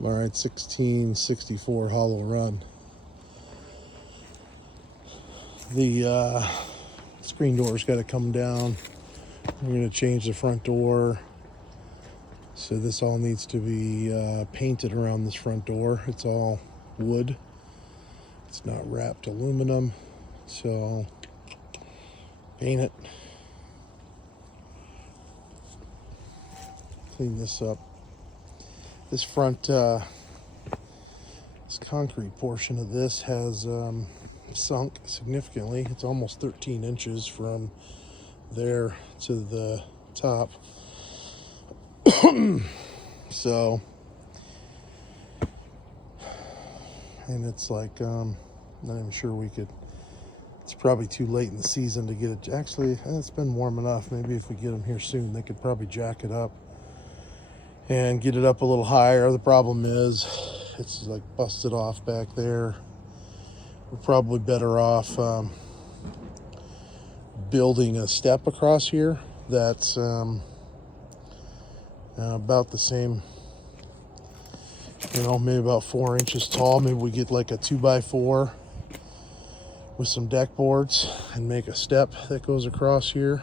All right, 1664 Hollow Run. The screen door's got to come down. We're going to change the front door. So this all needs to be painted around this front door. It's all wood. It's not wrapped aluminum. So paint it. Clean this up. This front, this concrete portion of this has sunk significantly. It's almost 13 inches from there to the top. So, and it's like, not even sure we could, it's probably too late in the season to get it. Actually, it's been warm enough. Maybe if we get them here soon, they could probably jack it up and get it up a little higher. The problem is it's like busted off back there. We're probably better off building a step across here that's about the same, maybe about 4 inches tall. Maybe we get like a 2x4 with some deck boards and make a step that goes across here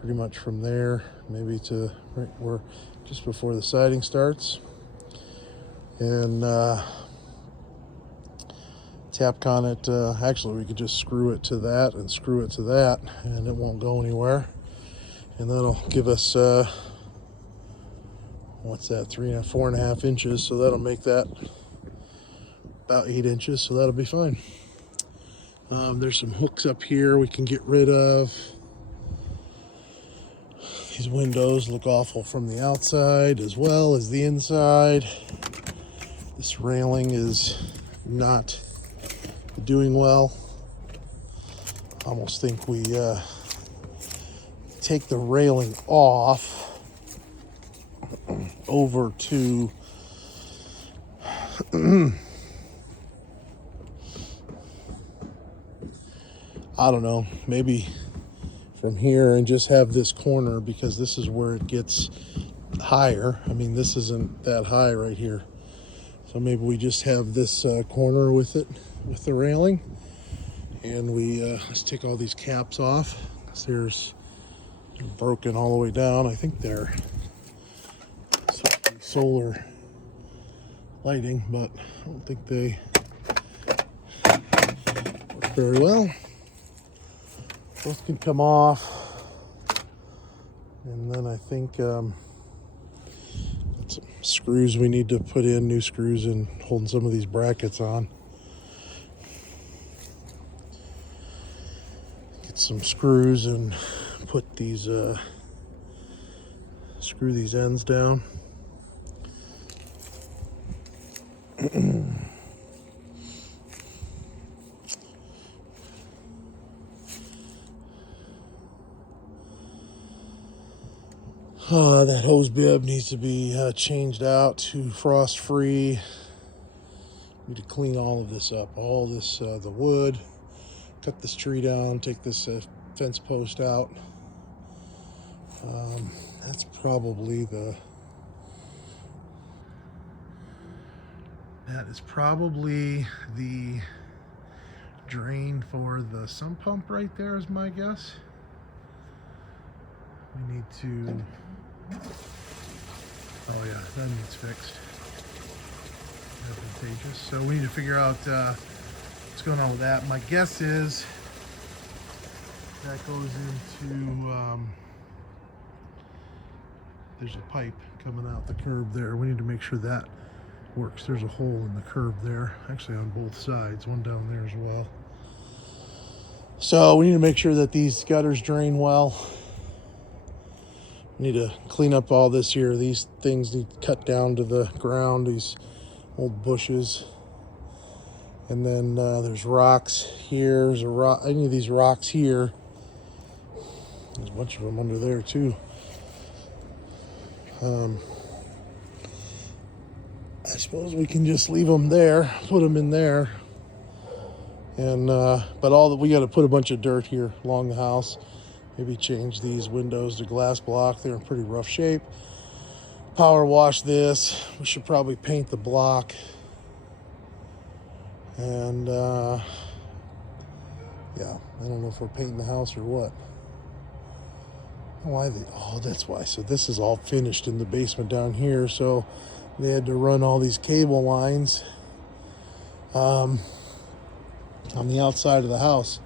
pretty much from there maybe to right where just before the siding starts, and Tapcon it. Actually, we could just screw it to that and screw it to that, and it won't go anywhere. And that'll give us what's that? 4.5 inches. So that'll make that about 8 inches. So that'll be fine. There's some hooks up here we can get rid of. These windows look awful from the outside as well as the inside. This railing is not doing well. I almost think we take the railing off over to I don't know, maybe from here and just have this corner, because this is where it gets higher. I mean, this isn't that high right here. So maybe we just have this corner with it, with the railing. And we, let's take all these caps off. They're broken all the way down. I think they're solar lighting, but I don't think they work very well. Both can come off, and then I think some screws we need to put in, new screws, and holding some of these brackets on. Get some screws and put these, screw these ends down. That hose bib needs to be changed out to frost free. Need to clean all of this up, all this, the wood, cut this tree down, take this fence post out. That's probably that is probably the drain for the sump pump right there, is my guess. We need to, oh yeah, that needs fixed. Advantageous. So we need to figure out what's going on with that. My guess is that goes into, there's a pipe coming out the curb there. We need to make sure that works. There's a hole in the curb there, actually on both sides, one down there as well. So we need to make sure that these gutters drain well. Need to clean up all this here. These things need cut down to the ground, these old bushes. And then there's rocks here. There's a rock, any of these rocks here. There's a bunch of them under there too. I suppose we can just leave them there, put them in there. And but we got to put a bunch of dirt here along the house. Maybe change these windows to glass block. They're in pretty rough shape. power wash this. We should probably paint the block. And yeah, I don't know if we're painting the house or what. Why they? Oh, that's why. So this is all finished in the basement down here. So they had to run all these cable lines on the outside of the house.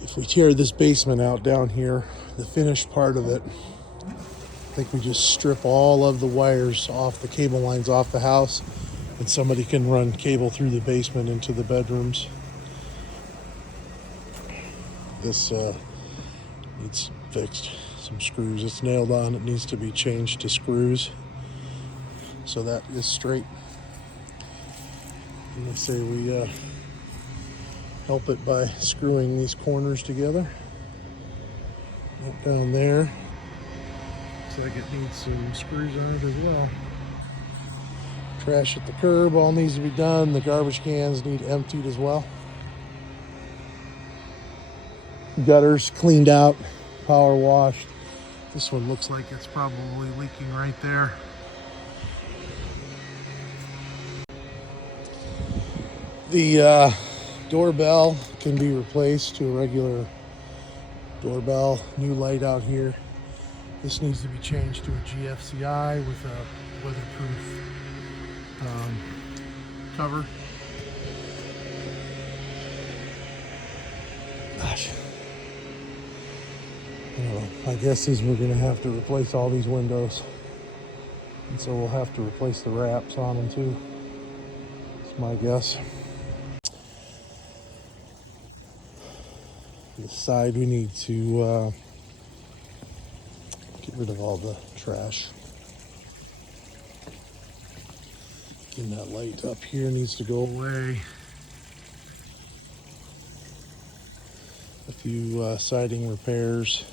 If we tear this basement out down here, the finished part of it, I think we just strip all of the wires off, the cable lines off the house, and somebody can run cable through the basement into the bedrooms. This needs fixed. Some screws. It's nailed on. It needs to be changed to screws. So that is straight. I'm going to say we help it by screwing these corners together. Up down there. Looks like it needs some screws on it as well. Trash at the curb all needs to be done. The garbage cans need emptied as well. Gutters cleaned out, power washed. This one looks like it's probably leaking right there. The doorbell can be replaced to a regular doorbell. New light out here. This needs to be changed to a GFCI with a weatherproof cover. Gosh. I don't know. My guess is we're going to have to replace all these windows. And so we'll have to replace the wraps on them too. That's my guess. This side we need to get rid of all the trash. And that light up here needs to go away. A few siding repairs.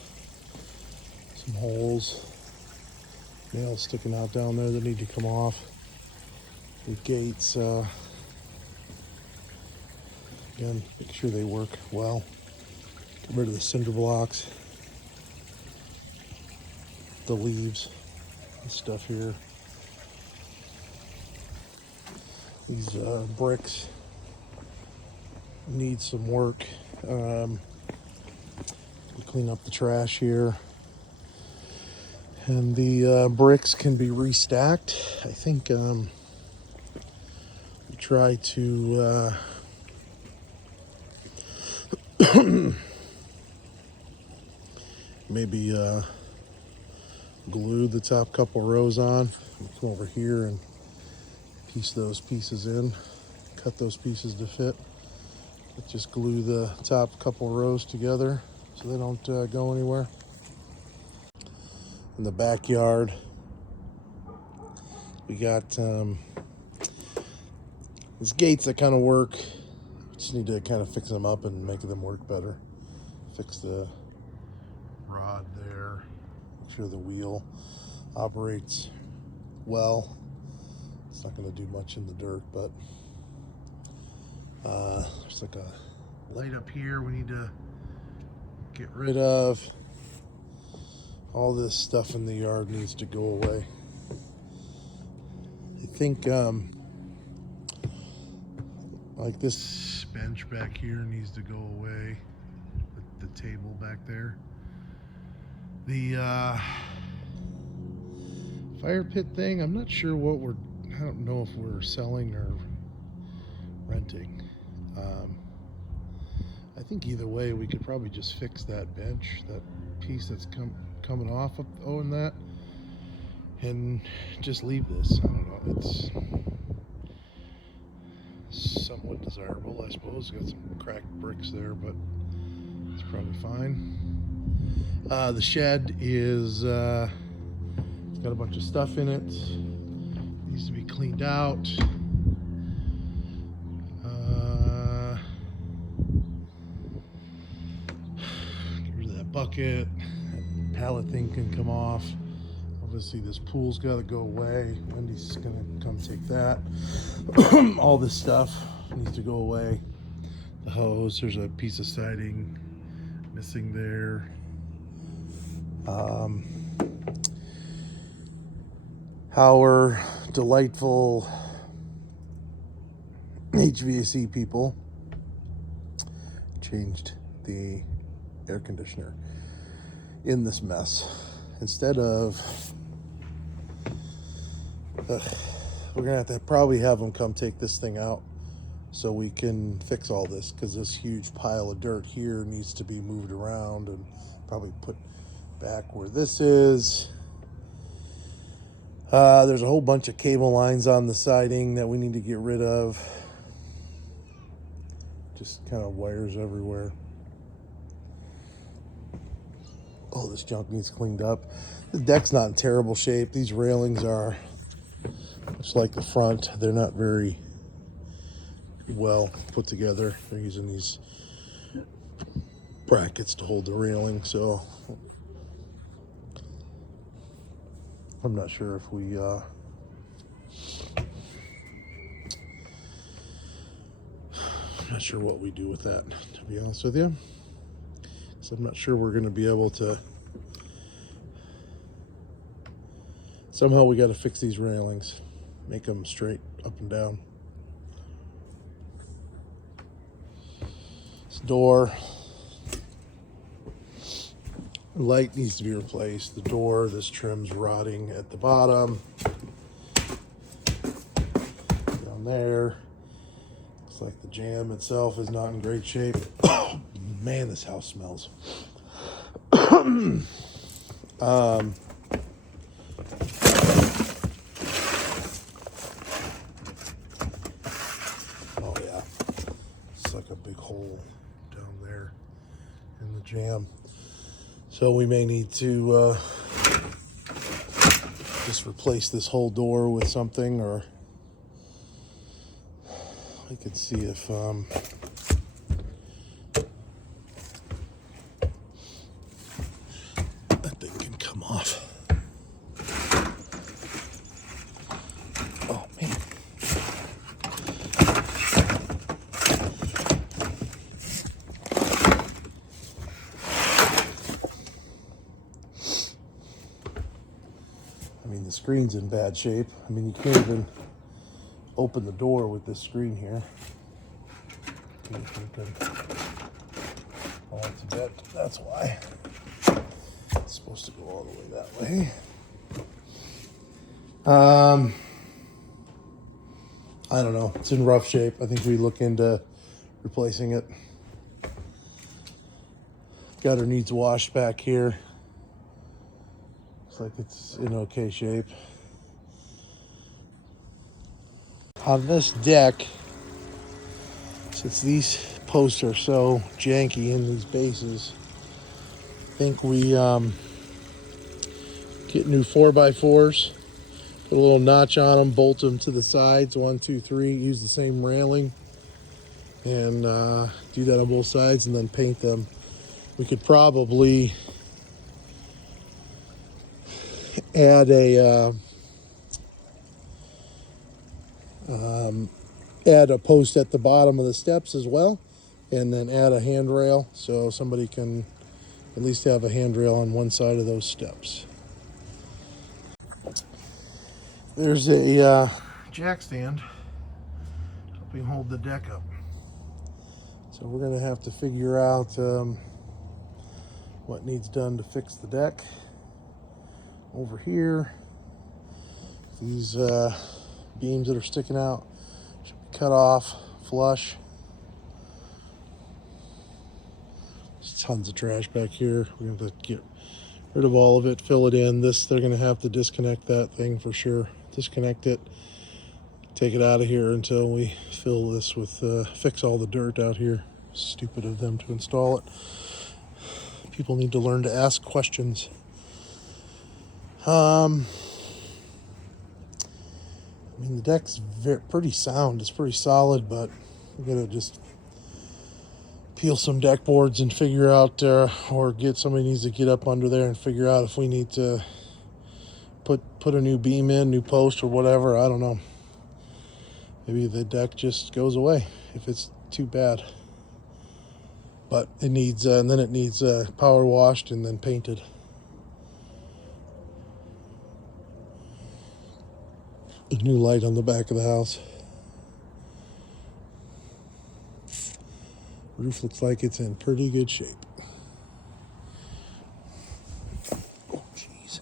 Some holes. Nails sticking out down there that need to come off. The gates, again, make sure they work well. Get rid of the cinder blocks. The leaves. This stuff here. These bricks need some work. Clean up the trash here. And the bricks can be restacked. I think we try to maybe glue the top couple rows on. Come over here and piece those pieces in. Cut those pieces to fit. But just glue the top couple rows together so they don't go anywhere. In the backyard, we got these gates that kind of work. We just need to kind of fix them up and make them work better. Fix the rod there. Make sure the wheel operates well. It's not going to do much in the dirt, but there's like a light up here we need to get rid of. All this stuff in the yard needs to go away. I think like this bench back here needs to go away. The table back there. The fire pit thing, I'm not sure what I don't know if we're selling or renting. I think either way we could probably just fix that bench, that piece that's coming off of owing that, and just leave this. I don't know, it's somewhat desirable, I suppose. Got some cracked bricks there, but it's probably fine. The shed is it's got a bunch of stuff in it. Needs to be cleaned out. Get rid of that bucket. That pallet thing can come off. Obviously this pool's got to go away. Wendy's gonna come take that. All this stuff needs to go away. The hose, there's a piece of siding missing there. our delightful HVAC people changed the air conditioner in this mess. Instead of, we're gonna have to probably have them come take this thing out so we can fix all this, because this huge pile of dirt here needs to be moved around and probably put back where this is. There's a whole bunch of cable lines on the siding that we need to get rid of. Just kind of wires everywhere. Oh, this junk needs cleaned up. The deck's not in terrible shape. These railings are, much like the front, they're not very well put together. They're using these brackets to hold the railing, so I'm not sure if we I'm not sure what we do with that, to be honest with you. So I'm not sure we're going to be able to. Somehow we got to fix these railings, make them straight up and down. This door, the light needs to be replaced. The door, this trim's rotting at the bottom. Down there. Looks like the jamb itself is not in great shape. Oh man, this house smells. Oh yeah, it's like a big hole down there in the jamb. So we may need to just replace this whole door with something, or I could see if that thing can come off. Oh man. I mean, the screen's in bad shape. I mean, you can't even open the door with this screen here. Oh, it's a bit. That's why. It's supposed to go all the way that way. I don't know. It's in rough shape. I think we look into replacing it. Gutter needs washed back here. Looks like it's in okay shape. On this deck, since these posts are so janky in these bases, I think we get new 4x4s, put a little notch on them, bolt them to the sides, 1, 2, 3, use the same railing, and do that on both sides, and then paint them. We could probably add a post at the bottom of the steps as well, and then add a handrail so somebody can at least have a handrail on one side of those steps. There's a jack stand helping hold the deck up. So we're going to have to figure out what needs done to fix the deck. Over here, these beams that are sticking out should be cut off, flush. There's tons of trash back here. We're going to have to get rid of all of it, fill it in. This, they're going to have to disconnect that thing for sure. Disconnect it, take it out of here until we fill this with, fix all the dirt out here. Stupid of them to install it. People need to learn to ask questions. I mean, the deck's pretty sound. It's pretty solid, but we're gonna just peel some deck boards and figure out, or get somebody needs to get up under there and figure out if we need to put a new beam in, new post or whatever. I don't know. Maybe the deck just goes away if it's too bad. But it needs, and then it needs power washed and then painted. A new light on the back of the house. Roof looks like it's in pretty good shape. Oh, jeez.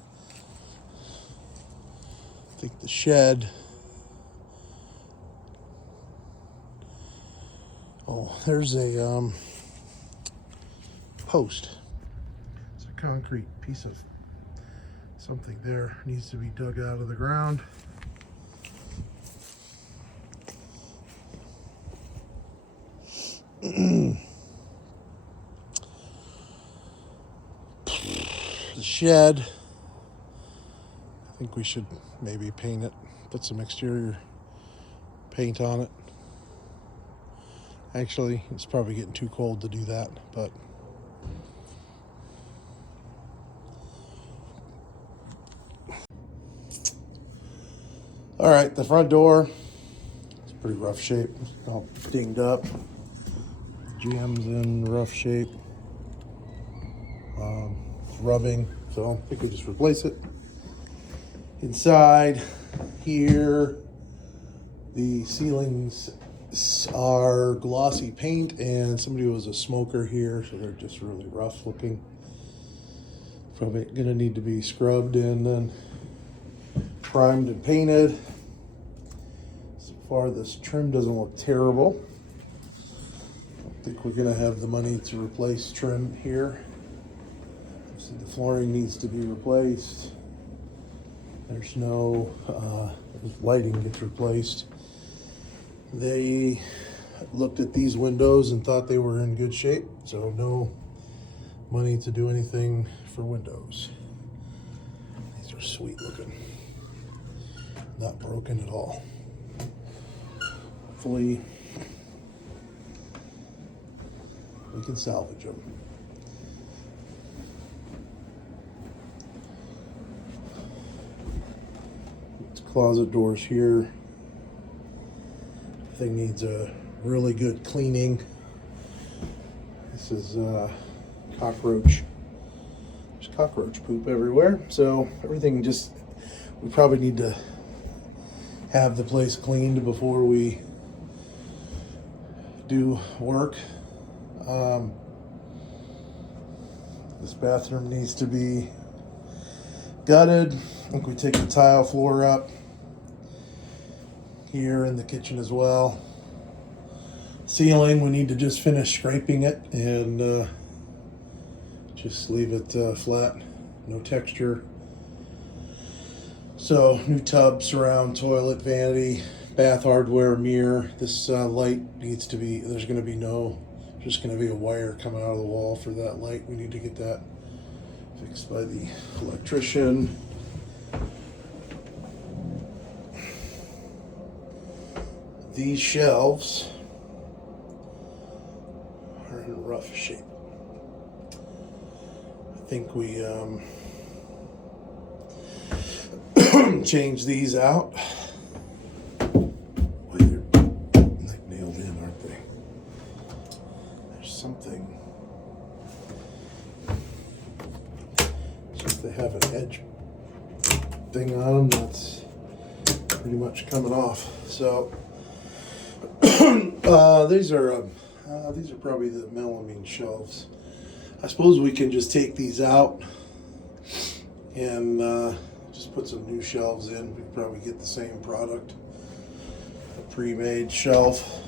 I think the shed. Oh, there's a post. It's a concrete piece of something there. Needs to be dug out of the ground. The shed, I think we should maybe paint it, put some exterior paint on it. Actually, it's probably getting too cold to do that, but all right, the front door, it's pretty rough shape, all dinged up. Jam's in rough shape. It's rubbing, so I think we just replace it. Inside here, the ceilings are glossy paint, and somebody was a smoker here, so they're just really rough looking. Probably gonna need to be scrubbed and then primed and painted. So far, this trim doesn't look terrible. I think we're gonna have the money to replace trim here. So the flooring needs to be replaced. There's no lighting gets replaced. They looked at these windows and thought they were in good shape, so no money to do anything for windows. These are sweet looking, not broken at all. Hopefully we can salvage them. Closet doors here. Thing needs a really good cleaning. This is cockroach. There's cockroach poop everywhere, so everything just, we probably need to have the place cleaned before we do work. This bathroom needs to be gutted. I think we take the tile floor up here in the kitchen as well. Ceiling, we need to just finish scraping it and just leave it flat, no texture. So new tub, surround, toilet, vanity, bath hardware, mirror. This light needs to be, there's going to be just going to be a wire coming out of the wall for that light. We need to get that fixed by the electrician. These shelves are in rough shape. I think we change these out. Boy, they're like nailed in, aren't they? There's something. So if they have an edge thing on them, that's pretty much coming off. So these are probably the melamine shelves. I suppose we can just take these out and just put some new shelves in. We could probably get the same product, a pre-made shelf,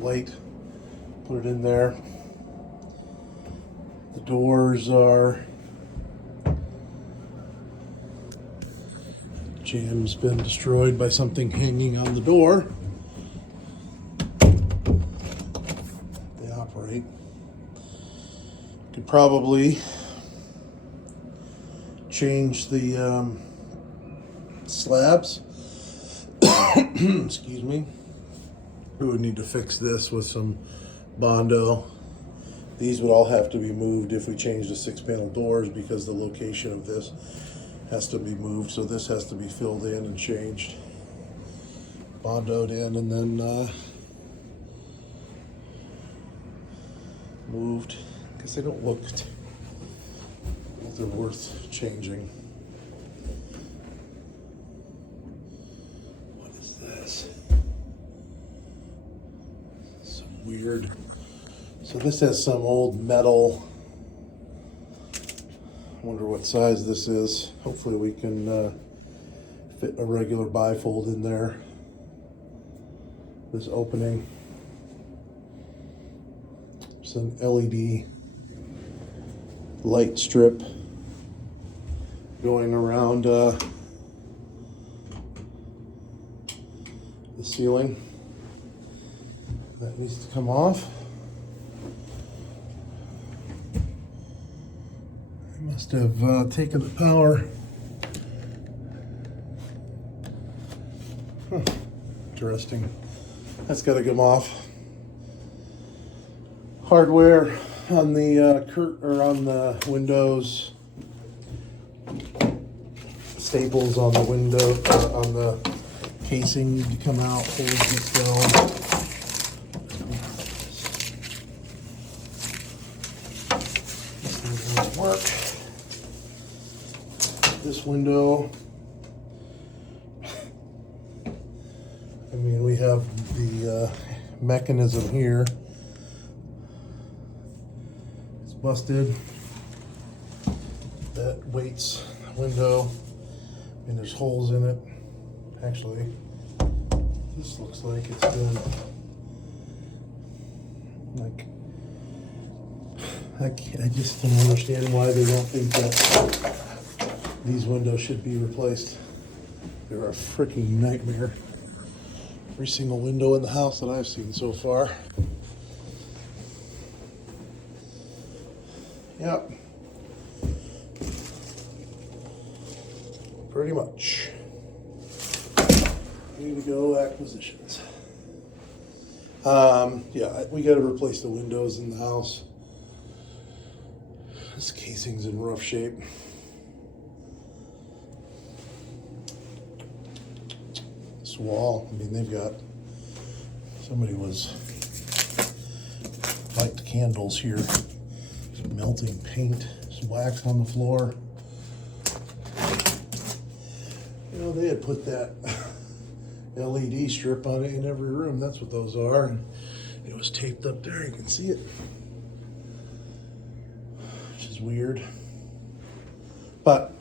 light, put it in there. The doors are, jam's been destroyed by something hanging on the door. They operate. Could probably change the slabs. Excuse me. We would need to fix this with some Bondo. These would all have to be moved if we change the 6-panel doors, because the location of this has to be moved. So this has to be filled in and changed, Bondoed in, and then moved, because they don't look, they're worth changing. What this? It's weird. So this has some old metal. I wonder what size this is. Hopefully we can fit a regular bifold in there. This opening. It's an LED light strip going around the ceiling. That needs to come off. I must have taken the power. Huh. Interesting. That's got to come off. Hardware on the on the windows. Staples on the window on the casing need to come out. Hold this down. This thing doesn't work. This window. I mean, we have the mechanism here. It's busted. That weights the window. And there's holes in it. Actually, this looks like it's been like I just don't understand why they don't think that these windows should be replaced. They're a freaking nightmare. Every single window in the house that I've seen so far. Yep. Pretty much. Way to go, acquisitions. Yeah, we got to replace the windows in the house. This casing's in rough shape. This wall, I mean, they've got, somebody was light candles here. Some melting paint, some wax on the floor. You know, they had put that LED strip on it in every room. That's what those are. And it was taped up there. You can see it. Which is weird. But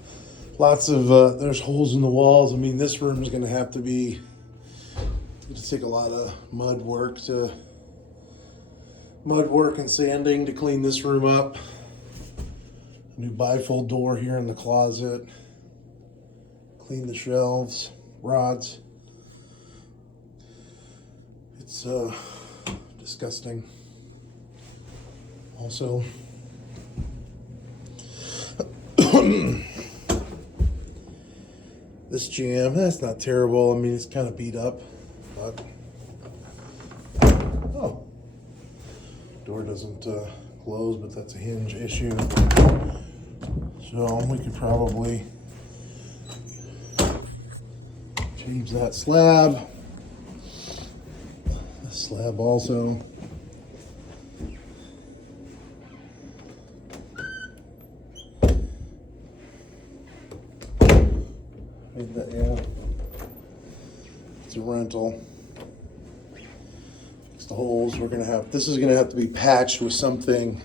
lots of, there's holes in the walls. I mean, this room is going to have to be, it's take a lot of mud work and sanding to clean this room up. New bifold door here in the closet. Clean the shelves, rods. It's disgusting. Also, this jam, that's not terrible. I mean, it's kind of beat up, but oh, door doesn't close, but that's a hinge issue. So we could probably change that slab. This slab also. Yeah, it's a rental. Fix the holes. We're gonna have, this is gonna have to be patched with something.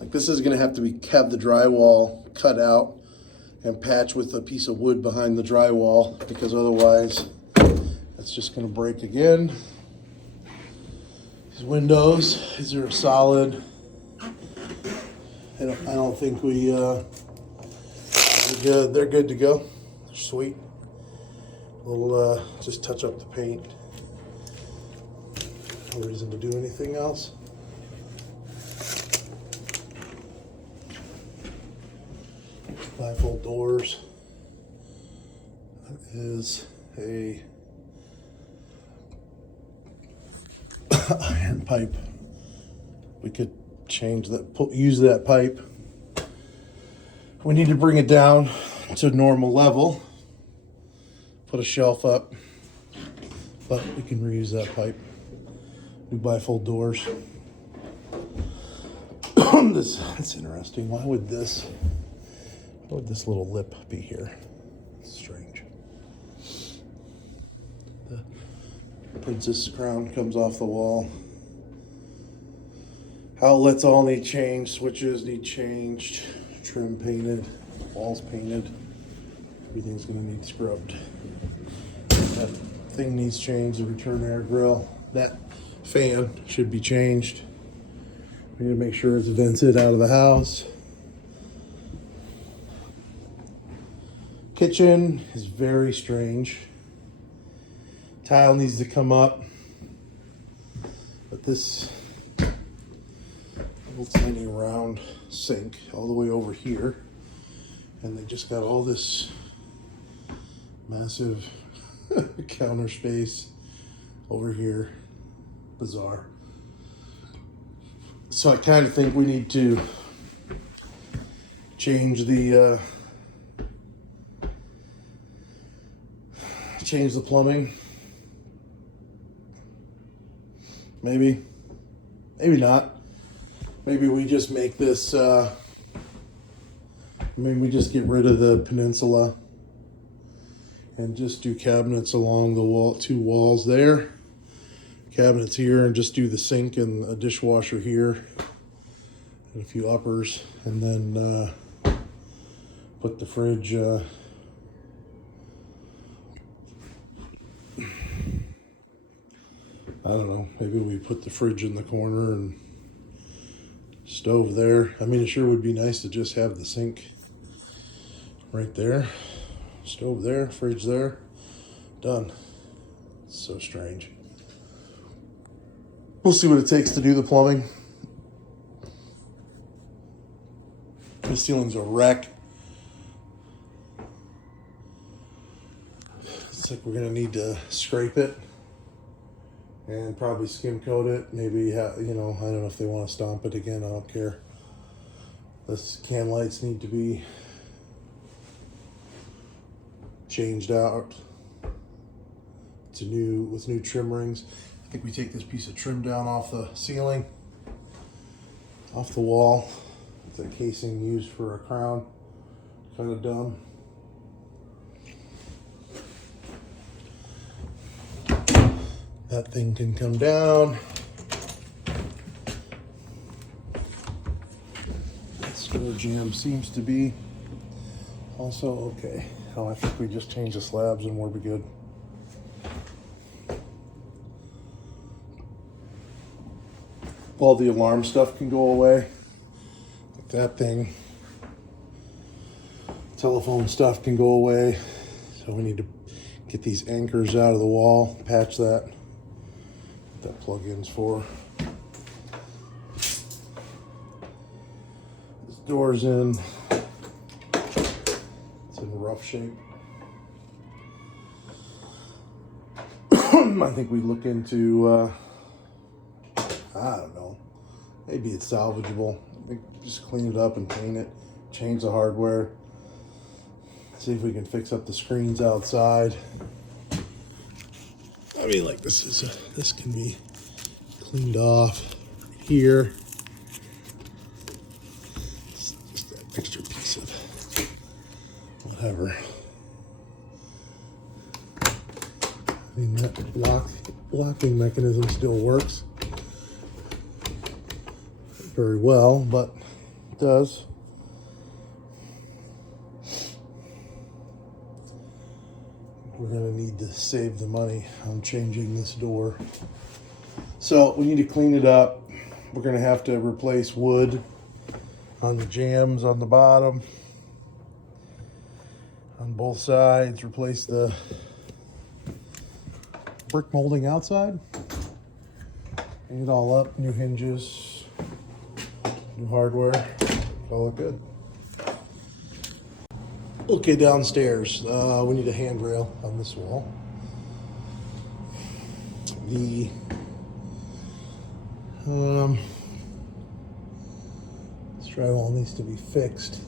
Like this is gonna have to have the drywall cut out and patch with a piece of wood behind the drywall, because otherwise it's just going to break again. These windows, these are solid. I don't think they're good. They're good to go. They're sweet. We'll just touch up the paint. No reason to do anything else. Bifold doors. That is a iron pipe. We could change that, use that pipe. We need to bring it down to normal level. Put a shelf up, but we can reuse that pipe. New bifold doors. That's interesting. Why would this little lip be here? It's strange. The princess crown comes off the wall. Outlets all need changed, switches need changed, trim painted, walls painted. Everything's gonna need scrubbed. That thing needs changed, the return air grill. That fan should be changed. We need to make sure it's vented out of the house. Kitchen is very strange. Tile needs to come up. But this little tiny round sink all the way over here. And they just got all this massive counter space over here. Bizarre. So I kind of think we need to change the plumbing. Maybe not. Maybe we just make this, maybe we just get rid of the peninsula and just do cabinets along the wall, 2 walls there. Cabinets here, and just do the sink and a dishwasher here and a few uppers, and then put the fridge I don't know, maybe we put the fridge in the corner and stove there. I mean, it sure would be nice to just have the sink right there, stove there, fridge there, done. It's so strange. We'll see what it takes to do the plumbing. The ceiling's a wreck. It's like we're gonna need to scrape it and probably skim coat it. Maybe, you know, I don't know if they want to stomp it again. I don't care. The can lights need to be changed out to with new trim rings. I think we take this piece of trim down off the ceiling, off the wall. It's a casing used for a crown. Kind of dumb. That thing can come down. That store jam seems to be also okay. Oh, I think we just change the slabs and we'll be good. All the alarm stuff can go away. Like that thing. Telephone stuff can go away. So we need to get these anchors out of the wall, patch that. What that plug-in's for. This door's in. It's in rough shape. I think we look into I don't know. Maybe it's salvageable. Just clean it up and paint it. Change the hardware. See if we can fix up the screens outside. I mean, like this can be cleaned off here. Just that extra piece of whatever. I mean, that locking mechanism still works very well, but it does. We're gonna need to save the money on changing this door. So we need to clean it up. We're gonna have to replace wood on the jambs on the bottom, on both sides, replace the brick molding outside, hang it all up, new hinges, new hardware, call it good. Okay, downstairs, we need a handrail on this wall. The this drywall needs to be fixed.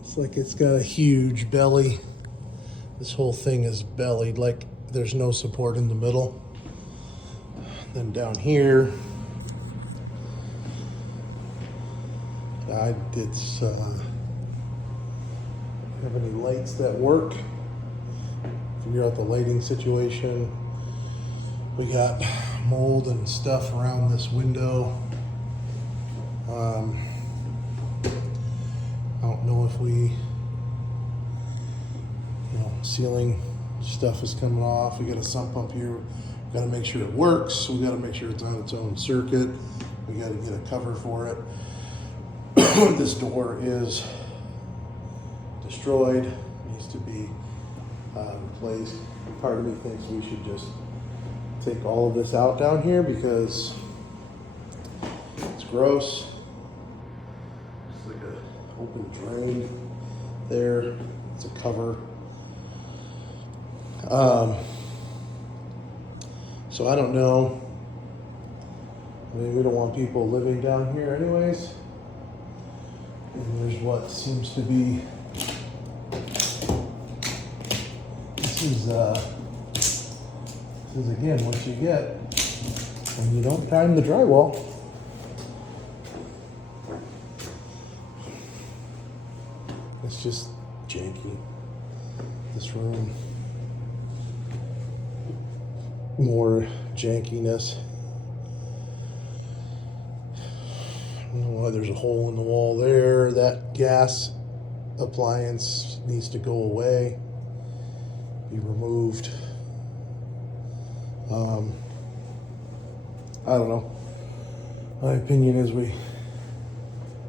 It's like it's got a huge belly. This whole thing is bellied, like there's no support in the middle. Then down here, it's have any lights that work. figure out the lighting situation. We got mold and stuff around this window. I don't know if ceiling stuff is coming off. We got a sump pump here. We got to make sure it works. We got to make sure it's on its own circuit. We got to get a cover for it. This door is destroyed. Needs to be replaced. Part of me thinks we should just take all of this out down here because it's gross. It's like an open drain there. It's a cover. So I don't know. I mean, we don't want people living down here anyways. And there's what seems to be, this is again what you get when you don't time the drywall. It's just janky. This room, more jankiness. I don't know why there's a hole in the wall there. That gas appliance needs to go away, be removed. I don't know. My opinion is we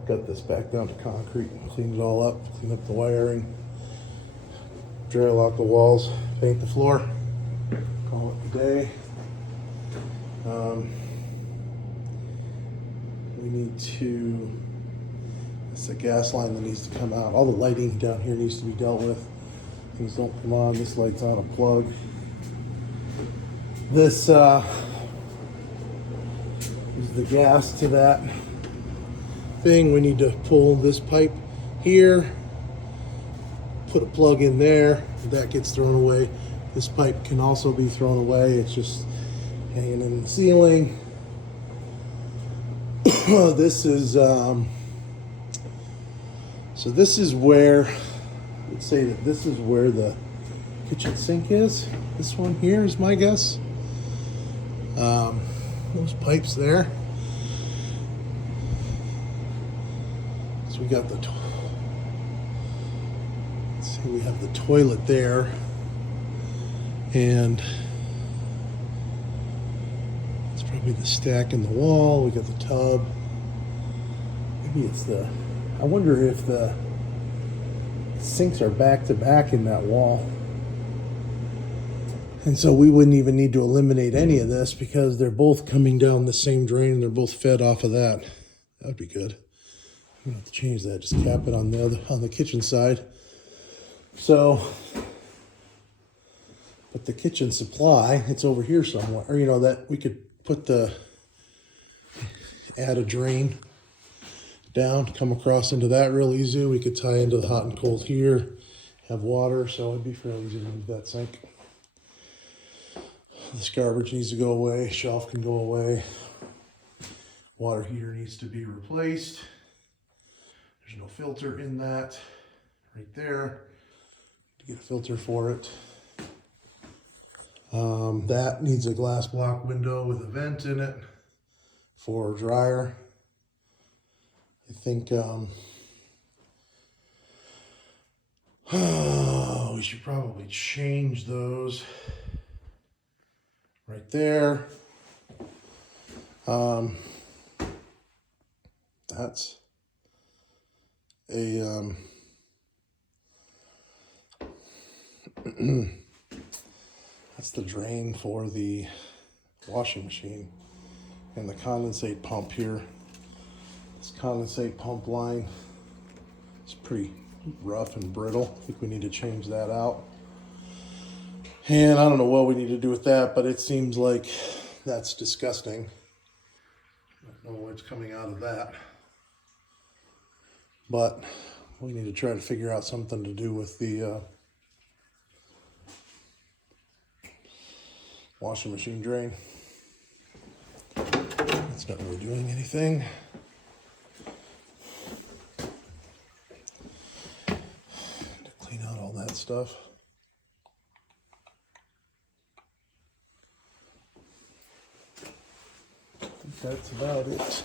got this back down to concrete and clean it all up, clean up the wiring, drywall lock the walls, paint the floor, call it a day. We need to, it's a gas line that needs to come out. All the lighting down here needs to be dealt with. Things don't come on. This light's on a plug. This is the gas to that thing. We need to pull this pipe here, put a plug in there. That gets thrown away. This pipe can also be thrown away. It's just hanging in the ceiling. This is so this is where, let's say that this is where the kitchen sink is. This one here is my guess. Those pipes there. So we got the let's see, we have the toilet there, and it's probably the stack in the wall. We got the tub. Maybe it's the, I wonder if the sinks are back to back in that wall. And so we wouldn't even need to eliminate any of this because they're both coming down the same drain and they're both fed off of that. That'd be good. I'm gonna have to change that, just cap it on the kitchen side. So, but the kitchen supply, it's over here somewhere. Or that we could put add a drain down, come across into that real easy. We could tie into the hot and cold here, have water, so it'd be fairly easy to move that sink. This garbage needs to go away, shelf can go away. Water heater needs to be replaced. There's no filter in that, right there. To get a filter for it. That needs a glass block window with a vent in it for a dryer. I think we should probably change those right there. That's a that's the drain for the washing machine and the condensate pump here. This condensate pump line is pretty rough and brittle. I think we need to change that out. And I don't know what we need to do with that, but it seems like that's disgusting. I don't know what's coming out of that. But we need to try to figure out something to do with the washing machine drain. It's not really doing anything. To clean out all that stuff. that's about it.